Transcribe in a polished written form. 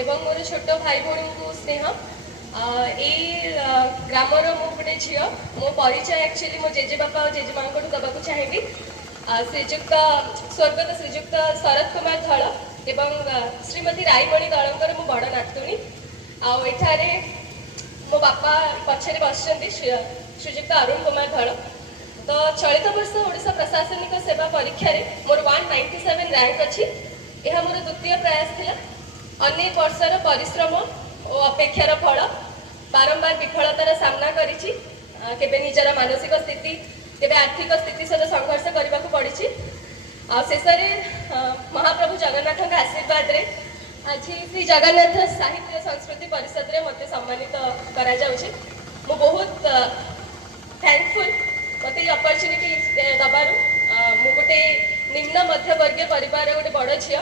এবং ମୋର ଛୋଟ ଭାଇ ଭଉଣୀଙ୍କୁ ସ୍ନେହ ଗ୍ରାମର ମୁଁ ଗୋଟେ ଝିଅ। ମୋ ପରିଚୟ ଆକ୍ଚୁଆଲି ମୋ ଜେଜେବାପା ଆଉ ଜେଜେମାଙ୍କଠୁ ଦେବାକୁ ଚାହିଁବି। ଶ୍ରୀଯୁକ୍ତ ସ୍ୱର୍ଗତ ଶ୍ରୀଯୁକ୍ତ ଶରତ କୁମାର ଧଳ ଏବଂ ଶ୍ରୀମତୀ ରାଇମଣି ଦଳଙ୍କର ମୁଁ ବଡ଼ ନାତୁଣୀ। ଆଉ ଏଠାରେ ମୋ ବାପା ପଛରେ ବସିଛନ୍ତି ଶ୍ରୀଯୁକ୍ତ ଅରୁଣ କୁମାର ଧଳ। ତ ଚଳିତ ବର୍ଷ ଓଡ଼ିଶା ପ୍ରଶାସନିକ ସେବା ପରୀକ୍ଷାରେ ମୋର 197 ରାଙ୍କ ଅଛି। ଏହା ମୋର ଦ୍ୱିତୀୟ ପ୍ରୟାସ ଥିଲା। ଅନେକ ବର୍ଷର ପରିଶ୍ରମ ଓ ଅପେକ୍ଷାର ଫଳ। ବାରମ୍ବାର ବିଫଳତାର ସାମ୍ନା କରିଛି। କେବେ ନିଜର ମାନସିକ ସ୍ଥିତି କେବେ ଆର୍ଥିକ ସ୍ଥିତି ସହିତ ସଂଘର୍ଷ କରିବାକୁ ପଡ଼ିଛି। ଆଉ ଶେଷରେ ମହାପ୍ରଭୁ ଜଗନ୍ନାଥଙ୍କ ଆଶୀର୍ବାଦରେ ଆଜି ଶ୍ରୀ ଜଗନ୍ନାଥ ସାହିତ୍ୟ ସଂସ୍କୃତି ପରିଷଦରେ ମୋତେ ସମ୍ମାନିତ କରାଯାଉଛି। ମୁଁ ବହୁତ ଥ୍ୟାଙ୍କଫୁଲ ମୋତେ ଏ ଅପରଚ୍ୟୁନିଟି ଦେବାରୁ। ମୁଁ ଗୋଟେ ନିମ୍ନ ମଧ୍ୟବର୍ଗୀୟ ପରିବାରର ଗୋଟେ ବଡ଼ ଝିଅ।